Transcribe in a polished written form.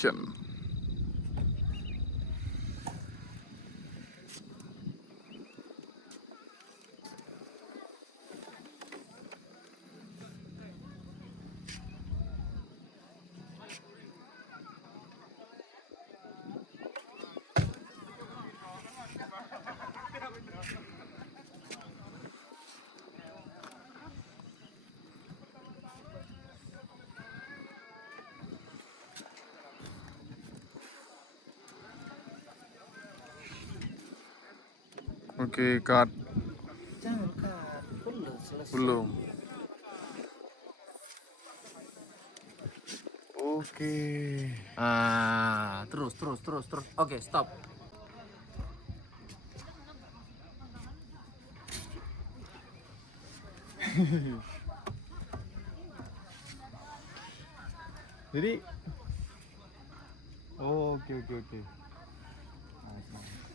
action. Oke, cut. Jangan cut, belum selesai. Belum. Oke. Terus. Oke, stop. Jadi, oh, oke. Nah,